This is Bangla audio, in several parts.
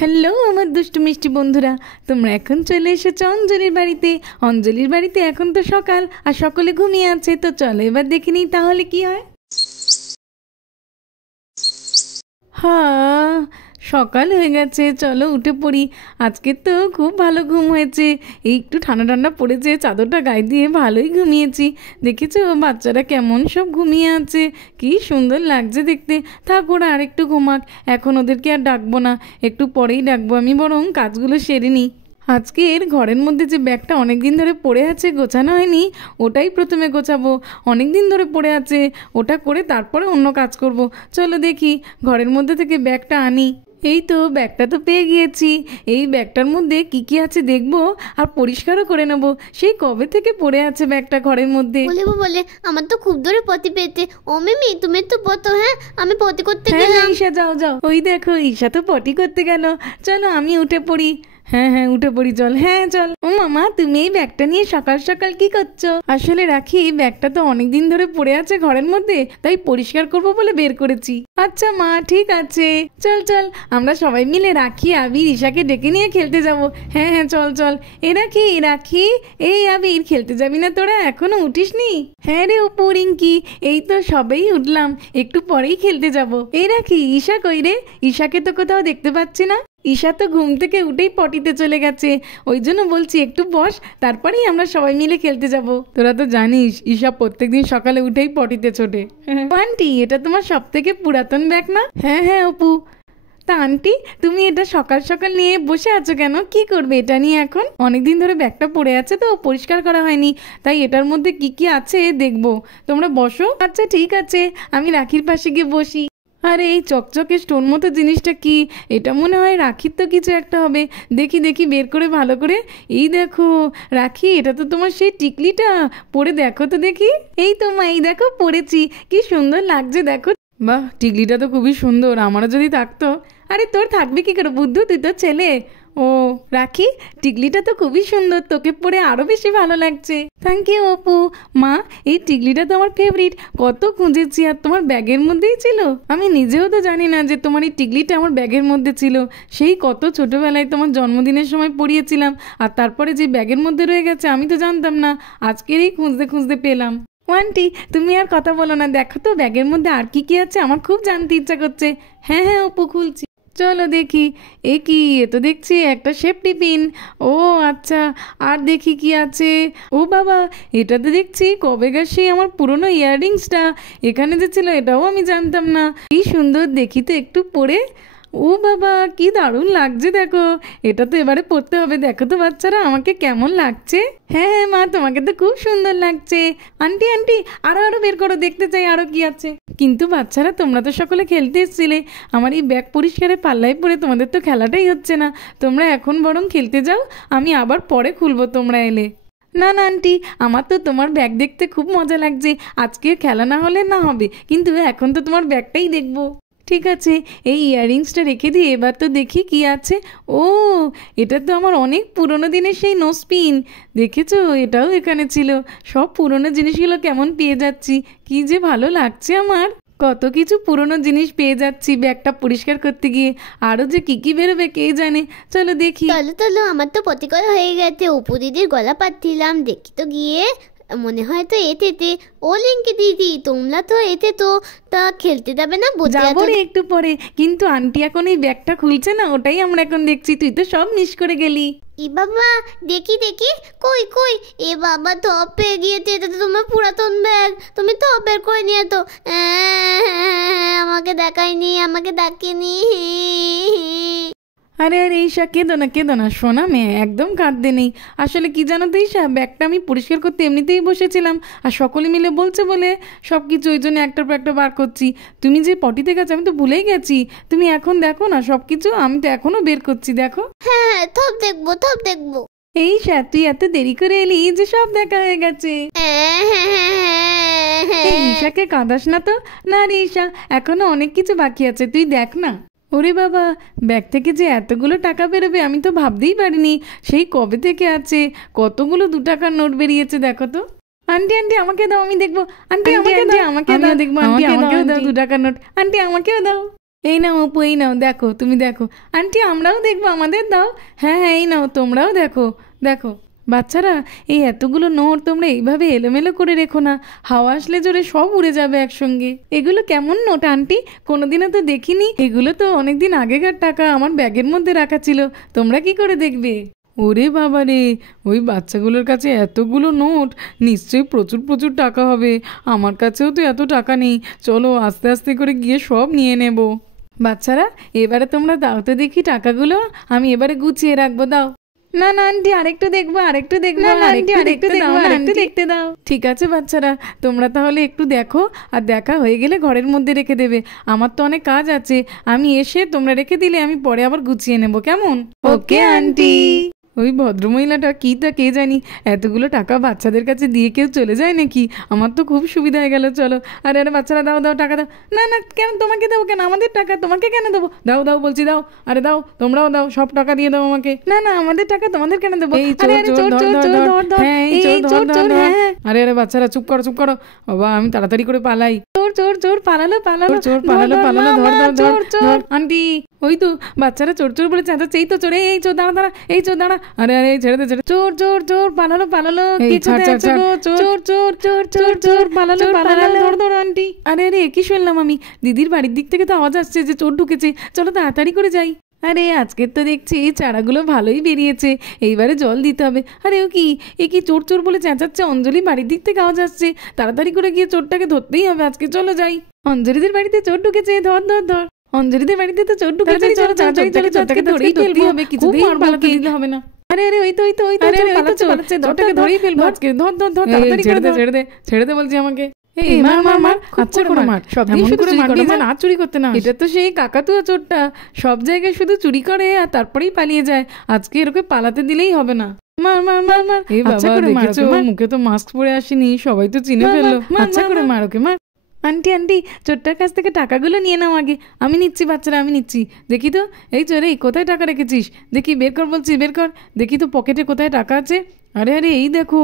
হ্যালো আমার দুষ্টু মিষ্টি বন্ধুরা, তোমরা এখন চলে এসেছো অঞ্জলির বাড়িতে। অঞ্জলির বাড়িতে এখন তো সকাল আর সকলে ঘুমিয়ে আছে, তো চলো এবার দেখে নিই তাহলে কি হয়। হ্যাঁ, সকাল হয়ে গেছে, চলো উঠে পড়ি। আজকে তো খুব ভালো ঘুম হয়েছে, এই একটু ঠান্ডা ঠান্ডা পড়েছে, চাদরটা গায়ে দিয়ে ভালোই ঘুমিয়েছি। দেখেছো বাচ্চারা কেমন সব ঘুমিয়ে আছে, কি সুন্দর লাগছে দেখতে। থাক ওরা আরেকটু ঘুমাক, এখন ওদেরকে আর ডাকবো না, একটু পরেই ডাকবো। আমি বরং কাজগুলো সেরে নিই। আজকের ঘরের মধ্যে যে ব্যাগটা অনেক দিন ধরে পড়ে আছে, গোছানো হয়নি, ওটাই প্রথমে গোছাবো। অনেক দিন ধরে পড়ে আছে, ওটা করে তারপরে অন্য কাজ করব। চলো দেখি ঘরের মধ্যে থেকে ব্যাগটা আনি। এই তো ব্যাগটা তো পেয়ে গিয়েছি। এই ব্যাগটার মধ্যে কি কি আছে দেখবো আর পরিষ্কারও করে নেব। সেই কবে থেকে পড়ে আছে ব্যাগটা ঘরের মধ্যে। বলে আমার তো খুব ধরে পটি পেতে। ও মিমি তুমি তো পতো। হ্যাঁ আমি পটি করতে গেলাম। ঈশা যাও যাও, ওই দেখো ঈশা তো পটি করতে গেল। চলো আমি উঠে পড়ি। হ্যাঁ উঠে পড়ি, চল। হ্যাঁ চল। ও মামা, তুমি এই ব্যাগটা নিয়ে সকাল সকাল কি করছো? আসলে রাখি, এই ব্যাগটা তো অনেকদিন ধরে পড়ে আছে ঘরের মধ্যে, তাই পরিষ্কার করব বলে বের করেছি। আচ্ছা মা, ঠিক আছে, চল চল আমরা সবাই মিলে রাখি আবির ঈশাকে ডেকে নিয়ে খেলতে যাব। হ্যাঁ চল চল। রাখি এই আবির, খেলতে যাবি না তোরা? এখনো উঠিসনি? হ্যাঁ রে অপু রিঙ্কি, এই তো সবাই উঠলাম, একটু পরেই খেলতে যাব। এই রাখি, ঈশা কই রে? ঈশাকে তো কোথাও দেখতে পাচ্ছি না। ঈশা তো ঘুম থেকে উঠেই পটিতে চলে গেছে, ওই জন্য বলছি একটু বস, তারপরেই আমরা সবাই মিলে খেলতে যাব। তোরা তো জানিস ঈশা প্রত্যেকদিন সকালে উঠেই পটিতে ছোটে। আন্টি, এটা তোমার সব থেকে পুরাতন ব্যাগ না? হ্যাঁ অপু। তা আন্টি, তুমি এটা সকাল সকাল নিয়ে বসে আছো কেন? কি করবে এটা নিয়ে এখন? অনেকদিন ধরে ব্যাগটা পড়ে আছে তো, পরিষ্কার করা হয়নি, তাই এটার মধ্যে কি কি আছে দেখবো। তোমরা বসো। আচ্ছা ঠিক আছে, আমি রাখির পাশে গিয়ে বসি। আরে এই চকচকে স্টোন মতো জিনিসটা কি? এটা মনে হয় রাখির তো কিছু একটা হবে। দেখি দেখি বের করে ভালো করে। এই দেখো রাখি, এটা তো তোমার সেই টিকলিটা। পরে দেখো তো দেখি। এই তো মা, এই দেখো পরেছি, কি সুন্দর লাগছে দেখো। বাহ, টিকলিটা তো খুবই সুন্দর, আমারও যদি থাকতো। আরে তোর থাকবে কি করে বুদ্ধু, তুই তো ছেলে। ও রাখি, টিকলিটা তো খুবই সুন্দর, তোকে পরে আরো বেশি ভালো লাগছে। Thank you Apu. মা, এই টিকলিটা তো আমার ফেভারিট, কত খুঁজেছি, আর তোমার ব্যাগের মধ্যেই ছিল। আমি নিজেও তো জানি না যে তোমার এই টিকলিটা আমার ব্যাগের মধ্যে ছিল। সেই কত ছোটবেলায় তোমার জন্মদিনের সময় পড়িয়েছিলাম, আর তারপরে যে ব্যাগের মধ্যে রয়ে গেছে আমি তো জানতাম না, আজকেরই খুঁজতে খুঁজতে পেলাম। আন্টি তুমি আর কথা বলো না, দেখো তো ব্যাগের মধ্যে আর কি কি আছে, আমার খুব জানতে ইচ্ছা করছে। হ্যাঁ অপু, খুলছি, চলো দেখি। এ কি, এ তো দেখছি একটা সেফটি পিন। ও আচ্ছা, আর দেখি কি আছে। ও বাবা, এটা তো দেখছি কবেকার সেই আমার পুরনো ইয়াররিংসটা, এখানে যে ছিল এটাও আমি জানতাম না। কি সুন্দর দেখি তো একটু পরে। ও বাবা, কি দারুণ লাগছে দেখো। এটা তো এবারে পড়তে হবে, দেখো তো বাচ্চারা আমাকে কেমন লাগছে। হ্যাঁ মা, তোমাকে তো খুব সুন্দর লাগছে। আন্টি আরো বের করো, দেখতে চাই আরো কি আছে। কিন্তু বাচ্চারা, তোমরা তো সকলে খেলতে এসেছিলে, আমার এই ব্যাগ পরিষ্কারে পাল্লায় পড়ে তোমাদের তো খেলাটাই হচ্ছে না। তোমরা এখন বরং খেলতে যাও, আমি আবার পরে খুলবো তোমরা এলে। না আন্টি, আমার তো তোমার ব্যাগ দেখতে খুব মজা লাগছে। আজকে খেলা না হলে না হবে, কিন্তু এখন তো তোমার ব্যাগটাই দেখবো। ঠিক আছে, এই ইয়াররিংসটা রেখে দিই, এবার তো দেখি কি আছে। ও, এটা তো আমার অনেক পুরনো দিনের সেই নোজপিন। দেখেছো, এটাও এখানে ছিল। সব পুরনো জিনিসগুলো কেমন পেয়ে যাচ্ছি, কি যে ভালো লাগছে আমার। কত কিছু পুরনো জিনিস পেয়ে যাচ্ছি ব্যাগটা পরিষ্কার করতে গিয়ে। আরও যে কি কি বেরোবে কে জানে। চলো দেখি। চলো আমার তো পটি করা হয়ে গেছে। অপু দিদির গলা পাচ্ছিলাম, দেখি তো গিয়ে। মনে হয় তো এতে। ও লিঙ্কি দিদি, তোমরা তো এতে তো, তা খেলতে যাবে না? যাবো রে একটু পরে, কিন্তু আন্টি এখন এই ব্যাগটা খুলছে না, ওটাই আমরা এখন দেখছি। তুই তো সব মিস করে গেলি। ই বাবা, দেখি কই এ বাবা, টপ পেয়ে গিয়েছে। এটা তো তোমার পুরাতন ব্যাগ, তুমি টপ বের করে নিয়ে তো। আমাকে দেখায়নি, আমাকে ডাকেনি। আরে ঈশা, কেঁদো না শোনা মেয়ে, একদম কাঁদতে নেই। আসলে কি জানো তো ঈশা, ব্যাগটা আমি পরিষ্কার করতে এমনিতেই বসেছিলাম, আর সকলে মিলে বলছে বলে সব কিছু ওই জন্য একটার পর একটা বার করছি। তুমি যে পটিতে গেছো আমি তো ভুলেই গেছি। তুমি এখন দেখো না সব কিছু, আমি তো এখনো বের করছি, দেখো। হ্যাঁ থপ দেখবো। এই ঈশা, তুই এত দেরি করে এলি যে সব দেখা হয়ে গেছে। এই ঈশাকে কাঁদাস না তো। না রে ঈশা, এখনো অনেক কিছু বাকি আছে, তুই দেখ না। ওরে বাবা, ব্যাগ থেকে যে এতগুলো টাকা বেরোবে আমি তো ভাবতেই পারিনি। সেই কবে থেকে আছে, কতগুলো 2 টাকার নোট বেরিয়েছে দেখো তো। আন্টি আমাকে দাও, আমি দেখবো। আন্টি আমাকে দাও, আমাকেও দেখবো। আন্টি আমাকেও দাও 2 টাকার নোট। আন্টি আমাকেও দাও। এই নাও অপু, এই নাও, দেখো তুমি দেখো। আন্টি আমরাও দেখবো, আমাদের দাও। হ্যাঁ হ্যাঁ এই নাও, তোমরাও দেখো দেখো। বাচ্চারা, এই এতগুলো নোট তোমরা এইভাবে এলোমেলো করে রেখো না, হাওয়া আসলে জোরে সব উড়ে যাবে একসঙ্গে। এগুলো কেমন নোট আন্টি? কোনোদিনও তো দেখিনি। এগুলো তো অনেকদিন আগেকার টাকা, আমার ব্যাগের মধ্যে রাখা ছিল, তোমরা কি করে দেখবে? ওরে বাবা রে, ওই বাচ্চাগুলোর কাছে এতগুলো নোট, নিশ্চয়ই প্রচুর প্রচুর টাকা হবে। আমার কাছেও তো এত টাকা নেই, চলো আস্তে আস্তে করে গিয়ে সব নিয়ে নেব। বাচ্চারা, এবারে তোমরা দাও তো দেখি টাকাগুলো, আমি এবারে গুছিয়ে রাখবো, দাও। না না আন্টি, আরেকটু দেখবো, আরেকটু দেখবো, আরেকটু দেখতে দাও, আরেকটু দেখতে দাও। ঠিক আছে বাচ্চারা, তোমরা তাহলে একটু দেখো, আর দেখা হয়ে গেলে ঘরের মধ্যে রেখে দেবে। আমার তো অনেক কাজ আছে, আমি এসে তোমরা রেখে দিলে আমি পরে আবার গুছিয়ে নেব, কেমন? Okay aunty. ওই ভদ্রমহিলাটা কি তা কে জানি, এতগুলো টাকা বাচ্চাদের কাছে দিয়ে কেউ চলে যায় নাকি? আমার তো খুব সুবিধা হয়ে গেল, চলো। আরে আরে বাচ্চারা, দাও দাও টাকা দাও। না না, কেন তোমাকে দেবো? কেন আমাদের টাকা তোমাকে কেন দেবো? দাও দাও বলছি, দাও। আরে দাও, তোমরাও দাও, সব টাকা দিয়ে দাও আমাকে। না না, আমাদের টাকা তোমাদের কেন দেবো? আরে আরে বাচ্চারা, চুপ করো চুপ করো, বাবা আমি তাড়াতাড়ি করে পালাই। চোর চোর চোর পালালো পালালো, চোর পালালো পালালো, ধর ধর ধর চোর। আন্টি, ওই তো বাচ্চারা চোর চোর বলে চেঁচাচ্ছে, এই তো চোর, এই চোর দাঁড়া দাঁড়া, এই চোর দাঁড়া। আরে আরে ছেড়ে দে ছেড়ে, চোর চোর চোর পালালো পালালো, চোর চোর চোর চোর চোর পালালো পালালো, ধর ধর আন্টি। আরে আরে একই শুনলাম আমি, দিদির বাড়ির দিক থেকে তো আওয়াজ আসছে যে চোর ঢুকেছে, চলো তাড়াতাড়ি করে যাই। আরে আজকের তো দেখছি চারাগুলো ভালোই বেরিয়েছে, এইবারে জল দিতে হবে। আরে ও কি, এ কি চোর চোর বলে চেঁচাচ্ছে? অঞ্জলি বাড়ির দিক থেকে আওয়াজ আসছে, তাড়াতাড়ি করে গিয়ে চোরটাকে ধরতেই হবে আজকে, চলো যাই। অঞ্জলিদের বাড়িতে চোর ঢুকেছে, ধর ধর ধর। অঞ্জলিদের বাড়িতে তো চোর ঢুকেছে, চলো তাড়াতাড়ি চলো, চোরটাকে ধরেই ফেলতে হবে, কিছুতেই পালাতে দিলে হবে না। আরে আরে ওই তো ওই তো ওই তো, পালাচ্ছে, চোরটাকে ধরেই ফেলবো আজকে, ধর ধর ধর, তাড়াতাড়ি করে দে, ছেড়ে দে ছেড়ে দে বলছি আমাকে। এই মার মার মার, আচ্ছা করে মার, সব দিন শুধু চুরি করে, আর চুরি করতে না। এটা তো সেই কাকাতুয়া চোরটা, সব জায়গায় শুধু চুরি করে আর তারপরেই পালিয়ে যায়, আজকে এরকম পালাতে দিলেই হবে না। মার মার মার মার। এই বাবা দেখেছো, মুখে তো মাস্ক পরে আসেনি, সবাই তো চিনে ফেললো, আচ্ছা করে মার ওকে, মার। আন্টি আন্টি, চোরটার কাছ থেকে টাকাগুলো নিয়ে নাও আগে। আমি নিচ্ছি বাচ্চারা, আমি নিচ্ছি। দেখি তো, এই চোর, এই কোথায় টাকা রেখেছিস? দেখি, বের কর বলছি, বের কর। দেখি তো পকেটে কোথায় টাকা আছে। আরে আরে এই দেখো,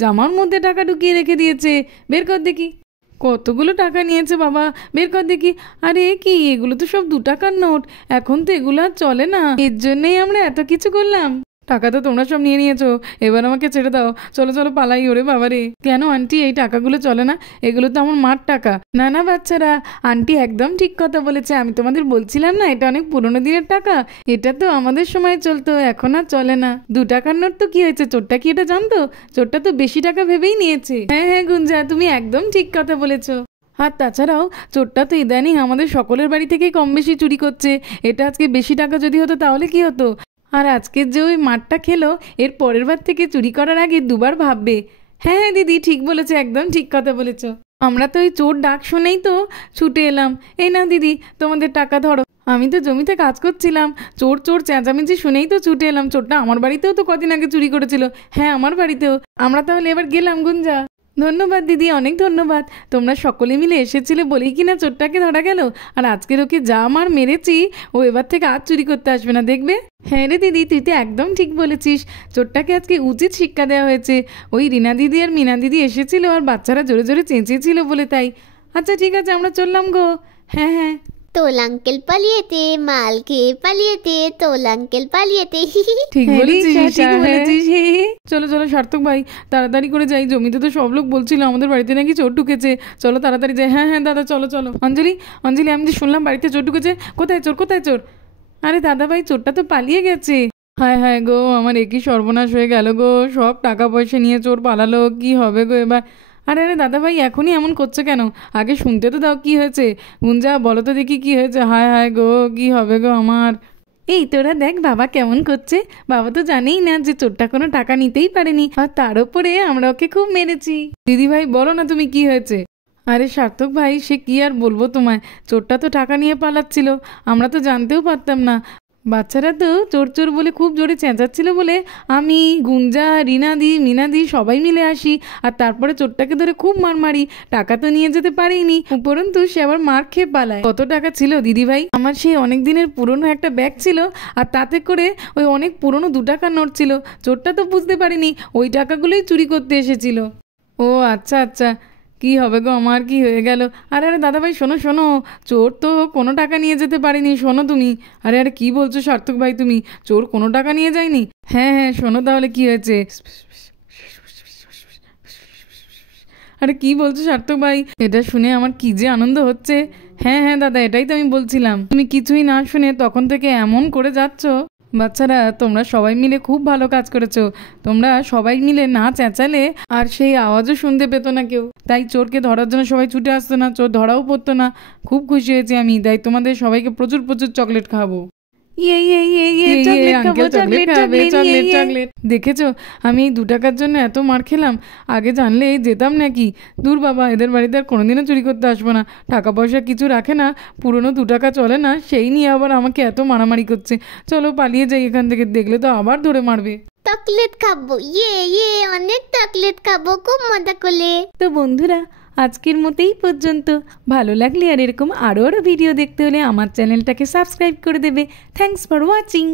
জামার মধ্যে টাকা ঢুকিয়ে রেখে দিয়েছে, বের কর দেখি। কতগুলো টাকা নিয়েছে বাবা, বের কর দেখি। আরে কি, এগুলো তো সব 2 টাকার নোট, এখন তো এগুলো আর চলে না, এর জন্যই আমরা এত কিছু করলাম। টাকা তো তোমরা সব নিয়ে নিয়েছো, এবার আমাকে ছেড়ে দাও, চলো চলো পালাই। ওরে বাবারে, কেন আন্টি এই টাকাগুলো চলে না? এগুলো তো আমার মার টাকা। না না বাচ্চারা, আন্টি একদম ঠিক কথা বলেছে, আমি তোমাদের বলছিলাম না এটা অনেক পুরোনো দিনের টাকা, এটা তো আমাদের সময় চলতো, এখন আর চলে না। 2 টাকার নোট তো কি হয়েছে, চোরটা কি এটা জানতো? চোরটা তো বেশি টাকা ভেবেই নিয়েছে। হ্যাঁ হ্যাঁ গুঞ্জা, তুমি একদম ঠিক কথা বলেছো। আর তাছাড়াও চোরটা তো ইদানিং আমাদের সকলের বাড়ি থেকেই কম বেশি চুরি করছে, এটা আজকে বেশি টাকা যদি হতো তাহলে কি হতো? আর আজকের যে ওই মারটা খেলো, এর পরের বার থেকে চুরি করার আগে 2 বার ভাববে। হ্যাঁ হ্যাঁ দিদি ঠিক বলেছে, একদম ঠিক কথা বলেছ। আমরা তো ওই চোর ডাক শুনেই তো ছুটে এলাম। এই নাও দিদি, তোমাদের টাকা ধরো। আমি তো জমিতে কাজ করছিলাম, চোর চোর চেঁচামেচি শুনেই তো ছুটে এলাম। চোরটা আমার বাড়িতেও তো কদিন আগে চুরি করেছিল। হ্যাঁ আমার বাড়িতেও। আমরা তাহলে এবার গেলাম গুঞ্জা। ধন্যবাদ দিদি, অনেক ধন্যবাদ, তোমরা সকলে মিলে এসেছিলে বলেই কিনা চোরটাকে ধরা গেল। আর আজকের ওকে যা মার মেরেছি, ও এবার থেকে আর চুরি করতে আসবে না, দেখবে। হ্যাঁ রে দিদি, তুই তো একদম ঠিক বলেছিস, চোরটাকে আজকে উচিত শিক্ষা দেওয়া হয়েছে। ওই রিনা দিদি আর মিনা দিদি এসেছিল, আর বাচ্চারা জোরে জোরে চেঁচিয়েছিল বলে তাই। আচ্ছা ঠিক আছে, আমরা চললাম গো। হ্যাঁ হ্যাঁ। তোল আঙ্কেল পালিয়েতে, মাল খেয়ে পালিয়েতে, তোল আঙ্কেল পালিয়েতে। ঠিক বলেছিস, ঠিক বলেছিস। চলো চলো সার্থক ভাই, তাড়াতাড়ি করে যাই, জমিতে তো সব লোক বলছিল আমাদের বাড়িতে নাকি চোর ঢুকেছে, চলো তাড়াতাড়ি যাই। হ্যাঁ হ্যাঁ দাদা, চলো চলো। অঞ্জলি অঞ্জলি, আমি যে শুনলাম বাড়িতে চোর ঢুকেছে, কোথায় চোর কোথায় চোর? আরে দাদা ভাই, চোরটা তো পালিয়ে গেছে। হায় হায় গো, আমার একই সর্বনাশ হয়ে গেল গো, সব টাকা পয়সা নিয়ে চোর পালালো, কি হবে গো এবার? আরে আরে দাদা ভাই, এখনই এমন করছো কেন? আগে শুনতে তো দাও কি হয়েছে। গুঞ্জা বলো তো দেখি কি হয়েছে। হায় হায় গো, কি হবে গো আমার? এই তোরা দেখ বাবা কেমন করছে, বাবা তো জানেই না যে চোরটা কোনো টাকা নিতেই পারেনি, আর তার উপরে আমরা ওকে খুব মেরেছি। দিদি ভাই বলো না তুমি কি হয়েছে? আরে সার্থক ভাই, সে কি আর বলবো তোমায়, চোরটা তো টাকা নিয়ে পালাচ্ছিল, আমরা তো জানতেও পারতাম না। বাচ্চারা তো চোর চোর বলে খুব জোরে চেঁচাচ্ছিল বলে আমি, গুঞ্জা, রিনাদি, মিনাদি সবাই মিলে আসি, আর তারপরে চোরটাকে ধরে খুব মার মারি। টাকা তো নিয়ে যেতে পারিনি, উপরন্তু সে আবার মার খেয়ে পালায়। কত টাকা ছিল দিদি ভাই? আমার সেই অনেক দিনের পুরনো একটা ব্যাগ ছিল, আর তাতে করে ওই অনেক পুরনো 2 টাকার নোট ছিল। চোরটা তো বুঝতে পারিনি ওই টাকাগুলোই চুরি করতে এসেছিল। ও আচ্ছা আচ্ছা, কি হবে গো, আমার কি হয়ে গেল? আরে আরে দাদাভাই শোনো শোনো, চোর তো কোনো টাকা নিয়ে যেতে পারেনি, শোনো তুমি। আরে আরে কি বলছো সার্থক ভাই তুমি? চোর কোনো টাকা নিয়ে যায়নি? হ্যাঁ হ্যাঁ শোনো তাহলে কি হয়েছে। আরে কি বলছো সার্থক ভাই? এটা শুনে আমার কি যে আনন্দ হচ্ছে। হ্যাঁ হ্যাঁ দাদা, এটাই তো আমি বলছিলাম। তুমি কিছুই না শুনে তখন থেকে এমন করে যাচ্ছ। বাচ্চারা, তোমরা সবাই মিলে খুব ভালো কাজ করেছো। তোমরা সবাই মিলে না চেঁচালে আর সেই আওয়াজও শুনতে পেত না কেউ, তাই চোরকে ধরার জন্য সবাই ছুটে আসতো না, চোর ধরাও পড়তো না। খুব খুশি হয়েছি আমি, তাই তোমাদের সবাইকে প্রচুর প্রচুর চকলেট খাওয়াবো। দেখেছো আমি এই 2 টাকার জন্য এত মার খেলাম। আগে জানলে যেতাম নাকি? দূর বাবা, এদের বাড়িতে আর কোনোদিনও চুরি করতে আসবো না। টাকা পয়সা কিছু রাখে না, পুরনো 2 টাকা চলে না, সেই নিয়ে আবার আমাকে এত মারামারি করছে। চলো পালিয়ে যাই এখান থেকে, দেখলে তো আবার ধরে মারবে। চকলেট খাবো, ইয়ে অনেক চকলেট খাবো, খুব মজা করলে। তো বন্ধুরা, আজকের মতো এই পর্যন্ত। ভালো লাগলে আর এরকম আরও ভিডিও দেখতে হলে আমার চ্যানেলটাকে সাবস্ক্রাইব করে দেবে। Thanks for watching.